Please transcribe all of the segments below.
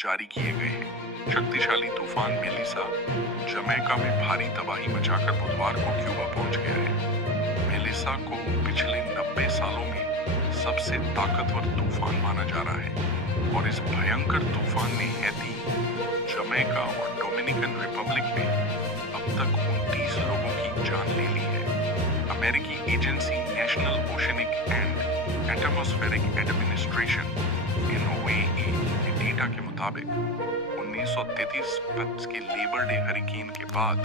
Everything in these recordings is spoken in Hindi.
जारी किए गए हैं। शक्तिशाली तूफान मेलिसा जमैका में भारी तबाही मचाकर बुधवार को क्यूबा पहुंच गया है। मेलिसा को पिछले 90 सालों में सबसे ताकतवर तूफान माना जा रहा है और इस भयंकर तूफान ने हैती, जमैका और डोमिनिकन रिपब्लिक में अब तक 29 लोगों की जान ले ली है। अमेरिकी agency national oceanic and atmospheric administration (NOAA) के डेटा के मुताबिक 1933 के लेबर डे हरिकेन के बाद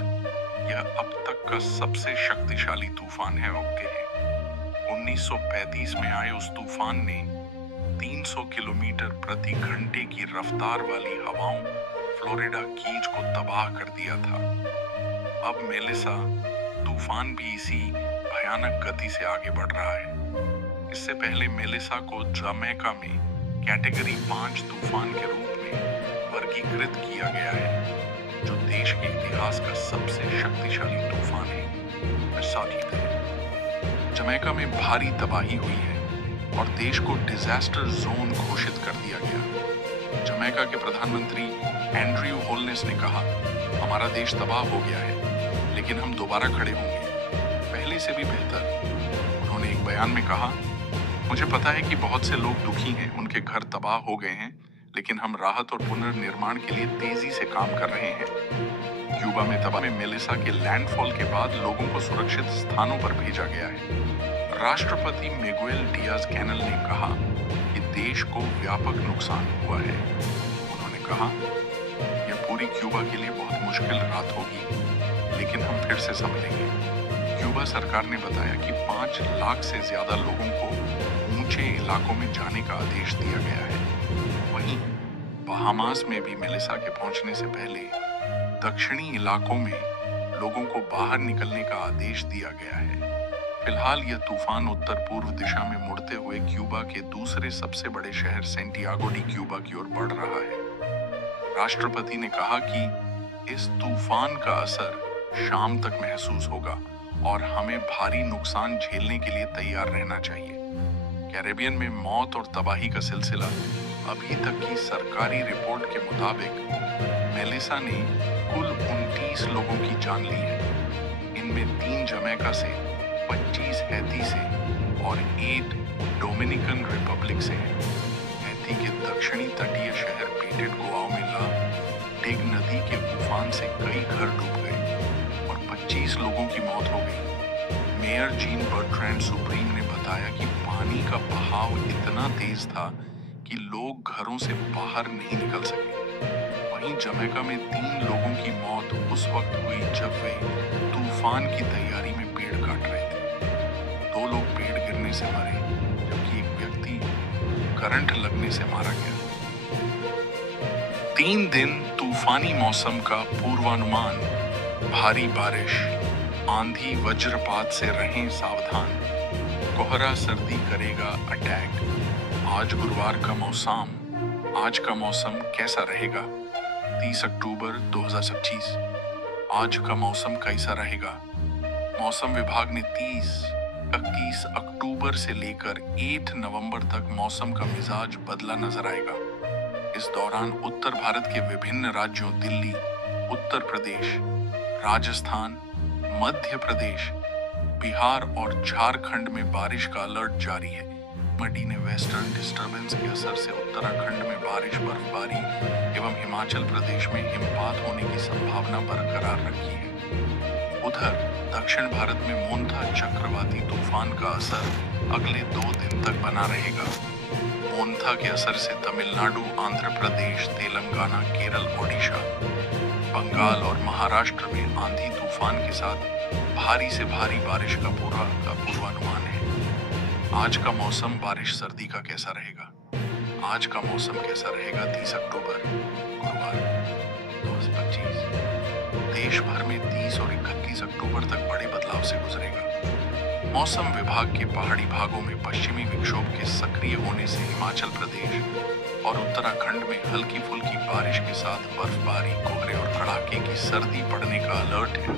यह अब तक का सबसे शक्तिशाली तूफान है। 1935 में आए उस तूफान ने 300 किलोमीटर प्रति घंटे की रफ्तार वाली हवाओं फ्लोरिडा कीज को तबाह कर दिया था। अब मेलिसा तूफान भी इसी भयानक गति से आगे बढ़ रहा है। इससे पहले मेलिसा को जमैका में कैटेगरी 5 तूफान के रूप में वर्गीकृत किया गया है, जो देश के इतिहास का सबसे शक्तिशाली तूफान है। साथ ही जमैका में भारी तबाही हुई है और देश को डिजास्टर जोन घोषित कर दिया गया। जमैका के प्रधानमंत्री एंड्रयू होलनेस ने कहा, हमारा देश तबाह हो गया है, लेकिन हम दोबारा खड़े होंगे, पहले से भी बेहतर। उन्होंने एक बयान में कहा, मुझे पता है कि बहुत से लोग दुखी हैं, उनके घर तबाह हो गए हैं, लेकिन हम राहत और पुनर्निर्माण के लिए तेजी से काम कर रहे हैं। क्यूबा में तबाही में मेलिसा के लैंडफॉल के बाद लोगों को सुरक्षित स्थानों पर भेजा गया है। राष्ट्रपति मिगुएल डियाज कैनल ने कहा कि देश को व्यापक नुकसान हुआ है। उन्होंने कहा, यह पूरी क्यूबा के लिए बहुत मुश्किल रात होगी, लेकिन हम फिर से संभलेंगे। क्यूबा सरकार ने बताया कि 5 लाख से ज्यादा लोगों को ऊंचे इलाकों में जाने का आदेश दिया गया है। वहीं बहामास में भी मेलिसा के पहुंचने से पहले दक्षिणी इलाकों में लोगों को बाहर निकलने का आदेश दिया गया है। फिलहाल यह तूफान उत्तर पूर्व दिशा में मुड़ते हुए क्यूबा के दूसरे सबसे बड़े शहर सैंटियागो डी क्यूबा की ओर बढ़ रहा है। राष्ट्रपति ने कहा कि इस तूफान का असर शाम तक महसूस होगा और हमें भारी नुकसान झेलने के लिए तैयार रहना चाहिए। कैरेबियन में मौत और तबाही का सिलसिला अभी तक की सरकारी रिपोर्ट के मुताबिक मेलिसा ने कुल 29 लोगों की जान ली है। इनमें 3 जमैका से, 25 हैती से और 8 डोमिनिकन रिपब्लिक से हैं। हैती के दक्षिणी तटीय शहर पेटेड गोआओ में ला टिग नदी के उफान से कई घर डूब गए और 25 लोगों की मौत हो गई। मेयर जीन बर्ट्रैंड सुप्रीम ने बताया कि पानी का बहाव इतना तेज था कि लोग घरों से बाहर नहीं निकल सके। वहीं जमैका में 3 लोगों की मौत उस वक्त हुई जब वे तूफान की तैयारी में पेड़ काट रहे थे। 2 लोग पेड़ गिरने से मरे, जबकि एक व्यक्ति करंट लगने से मारा गया। 3 दिन तूफानी मौसम का पूर्वानुमान, भारी बारिश, आंधी वज्रपात से रहें सावधान, कोहरा सर्दी करेगा अटैक। आज गुरुवार का मौसम कैसा रहेगा? 30 अक्टूबर 2025। आज का मौसम कैसा रहेगा? मौसम विभाग ने 30-31 अक्टूबर से लेकर 8 नवंबर तक मौसम का मिजाज बदला नजर आएगा। इस दौरान उत्तर भारत के विभिन्न राज्यों दिल्ली, उत्तर प्रदेश, राजस्थान, मध्य प्रदेश, बिहार और झारखंड में बारिश का अलर्ट जारी है। मडी ने वेस्टर्न डिस्टर्बेंस के असर से उत्तराखंड में बारिश, बर्फबारी एवं हिमाचल प्रदेश में हिमपात होने की संभावना बरकरार रखी है। उधर दक्षिण भारत में मोन्था चक्रवाती तूफान का असर अगले 2 दिन तक बना रहेगा। मोन्था के असर से तमिलनाडु, आंध्र प्रदेश, तेलंगाना, केरल, ओडिशा, बंगाल और महाराष्ट्र में आंधी तूफान के साथ भारी से भारी बारिश का पूर्वानुमान है। आज का मौसम बारिश सर्दी का कैसा रहेगा? आज का मौसम कैसा रहेगा? 30 अक्टूबर गुरुवार 2025। देश भर में 30 और 31 अक्टूबर तक बड़े बदलाव से गुजरेगा। मौसम विभाग के पहाड़ी भागों में पश्चिमी विक्षोभ के सक्रिय होने से हिमाचल प्रदेश और उत्तराखंड में हल्की फुल्की बारिश के साथ बर्फबारी, कोहरे और कड़ाके की सर्दी पड़ने का अलर्ट है।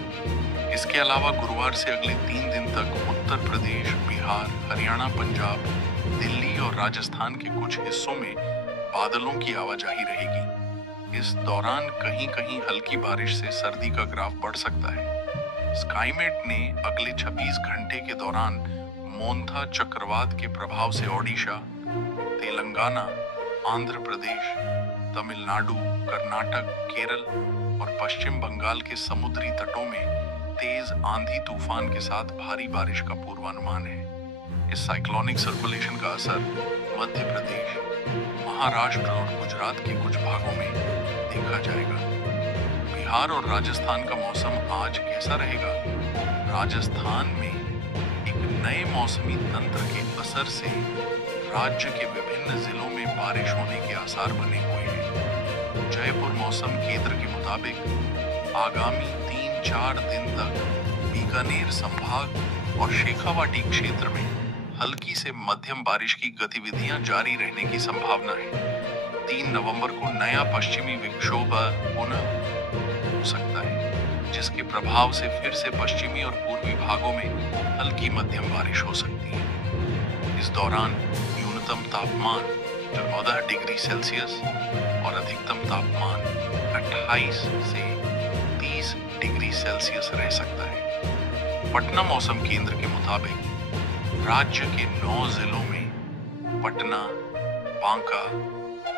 इसके अलावा गुरुवार से अगले 3 दिन तक उत्तर प्रदेश, बिहार, हरियाणा, पंजाब, दिल्ली और राजस्थान के कुछ हिस्सों में बादलों की आवाजाही रहेगी। इस दौरान कहीं कहीं हल्की बारिश से सर्दी का ग्राफ बढ़ सकता है। स्काईमेट ने अगले 26 घंटे के दौरान मोन्था चक्रवात के प्रभाव से ओडिशा, तेलंगाना, आंध्र प्रदेश, तमिलनाडु, कर्नाटक, केरल और पश्चिम बंगाल के समुद्री तटों में तेज आंधी तूफान के साथ भारी बारिश का पूर्वानुमान है। इस साइक्लोनिक सर्कुलेशन का असर मध्य प्रदेश, महाराष्ट्र और गुजरात के कुछ भागों में देखा जाएगा। बिहार और राजस्थान का मौसम आज कैसा रहेगा? राजस्थान में एक नए मौसमी तंत्र के असर से राज्य के विभिन्न जिलों में बारिश होने के आसार बने हुए हैं। जयपुर मौसम केंद्र के मुताबिक आगामी 3-4 दिन तक बीकानेर संभाग और शेखावाटी क्षेत्र में हल्की से मध्यम बारिश की गतिविधियां जारी रहने की संभावना है। 3 नवंबर को नया पश्चिमी विक्षोभ होना हो सकता है, जिसके प्रभाव से फिर से पश्चिमी और पूर्वी भागों में हल्की मध्यम बारिश हो सकती है। इस दौरान न्यूनतम तापमान 14 डिग्री सेल्सियस और अधिकतम तापमान 28 से 30 डिग्री सेल्सियस रह सकता है। पटना मौसम केंद्र के मुताबिक राज्य के 9 जिलों में पटना, बांका,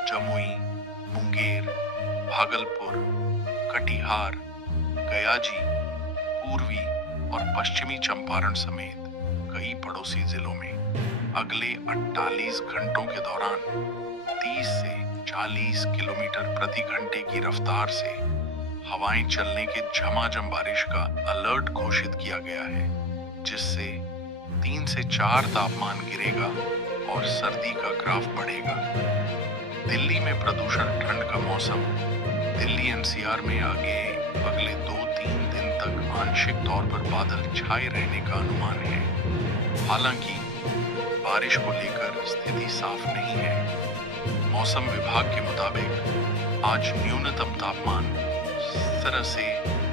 जमुई, मुंगेर, भागलपुर, कटिहार, गयाजी, पूर्वी और पश्चिमी चंपारण समेत कई पड़ोसी जिलों में अगले 48 घंटों के दौरान 30 से 40 किलोमीटर प्रति घंटे की रफ्तार से हवाएं चलने के झमाझम बारिश का अलर्ट घोषित किया गया है, जिससे 3 से 4 तापमान गिरेगा और सर्दी का ग्राफ बढ़ेगा। दिल्ली में प्रदूषण ठंड का मौसम। दिल्ली एनसीआर में अगले 2-3 दिन तक आंशिक तौर पर बादल छाए रहने का अनुमान है। हालांकि बारिश को लेकर स्थिति साफ नहीं है। मौसम विभाग के मुताबिक आज न्यूनतम तापमान 17 से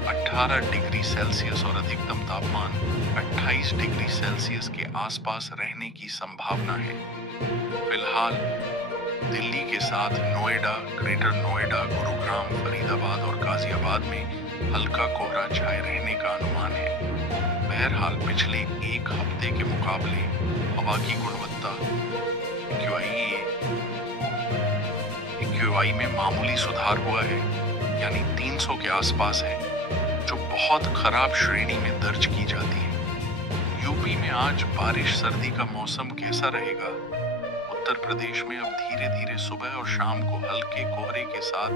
18 डिग्री सेल्सियस और अधिकतम तापमान 28 डिग्री सेल्सियस के आसपास रहने की संभावना है। फिलहाल दिल्ली के साथ नोएडा, ग्रेटर नोएडा, गुरुग्राम, फरीदाबाद और गाजियाबाद में हल्का कोहरा छाए रहने का अनुमान है। बहरहाल पिछले एक हफ्ते के मुकाबले हवा की गुणवत्ता AQI में मामूली सुधार हुआ है, यानी 300 के आसपास है, जो बहुत खराब श्रेणी में दर्ज की जाती है। यूपी में आज बारिश सर्दी का मौसम कैसा रहेगा? उत्तर प्रदेश में अब धीरे धीरे सुबह और शाम को हल्के कोहरे के साथ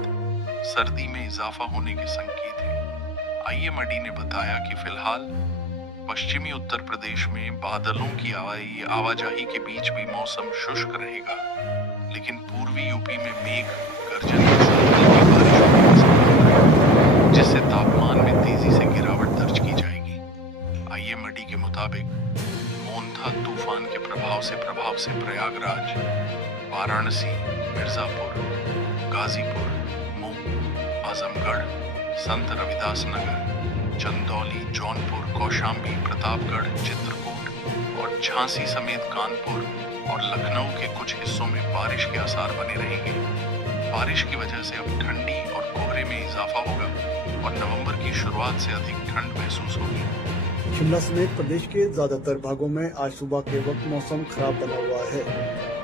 सर्दी में इजाफा होने के संकेत हैं। IMD ने बताया कि फिलहाल पश्चिमी उत्तर प्रदेश में बादलों की आवाजाही के बीच भी मौसम शुष्क रहेगा, लेकिन पूर्वी यूपी में मेघ गर्जन के साथ हल्की बारिश होने की संभावना है, जिससे तापमान में तेजी से गिरावट दर्ज की जाएगी। IMD के मुताबिक मोन्था तूफान के प्रभाव से प्रयागराज, वाराणसी, मिर्जापुर, गाजीपुर, मऊ, आजमगढ़, संत रविदास नगर, चंदौली, जौनपुर, कौशाम्बी, प्रतापगढ़, चित्रकूट और झांसी समेत कानपुर और लखनऊ के कुछ हिस्सों में बारिश के आसार बने रहेंगे। बारिश की वजह से अब ठंडी और कोहरे में इजाफा होगा और नवंबर की शुरुआत से अधिक ठंड महसूस होगी। शिमला समेत प्रदेश के ज्यादातर भागों में आज सुबह के वक्त मौसम खराब बना हुआ है।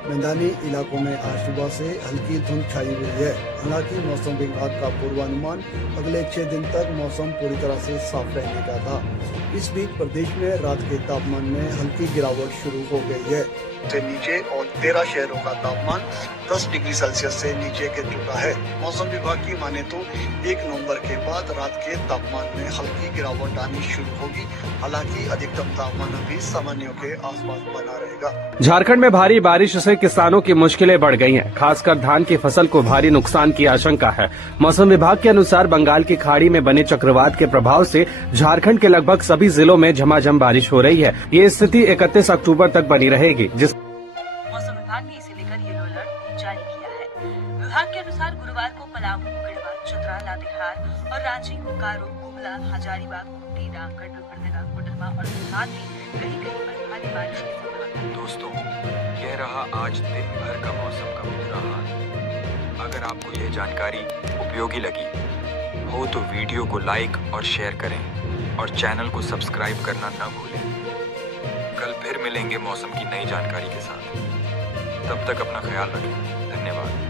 मैदानी इलाकों में आज सुबह से हल्की धुंध छाई हुई है। हालांकि मौसम विभाग का पूर्वानुमान अगले 6 दिन तक मौसम पूरी तरह से साफ रहने का था। इस बीच प्रदेश में रात के तापमान में हल्की गिरावट शुरू हो गई है। से नीचे और 13 शहरों का तापमान 10 डिग्री सेल्सियस से नीचे गिर चुका है। मौसम विभाग की माने तो 1 नवंबर के बाद रात के तापमान में हल्की गिरावट आनी शुरू होगी। हालांकि अधिकतम तापमान अभी सामान्य के आसपास बना रहेगा। झारखंड में भारी बारिश से किसानों की मुश्किलें बढ़ गई हैं। खासकर धान की फसल को भारी नुकसान की आशंका है। मौसम विभाग के अनुसार बंगाल की खाड़ी में बने चक्रवात के प्रभाव से झारखंड के लगभग सभी जिलों में झमाझम बारिश हो रही है। ये स्थिति 31 अक्टूबर तक बनी रहेगी। मौसम विभाग ने इसे लेकर येलो अलर्ट जारी किया है। विभाग के अनुसार गुरुवार को पलामू, गढ़वा, चतरा, लातेहार और रांची, बोकारो, गुमला, हजारीबाग, खूंटी, रामगढ़, लोहरदगा, कोडरमा और धनबाद में कहीं-कहीं पर भारी बारिश की संभावना है। दोस्तों, यह रहा आज दिन भर का मौसम का पूरा हाल। अगर आपको यह जानकारी उपयोगी लगी हो तो वीडियो को लाइक और शेयर करें और चैनल को सब्सक्राइब करना ना भूलें। कल फिर मिलेंगे मौसम की नई जानकारी के साथ। तब तक अपना ख्याल रखें। धन्यवाद।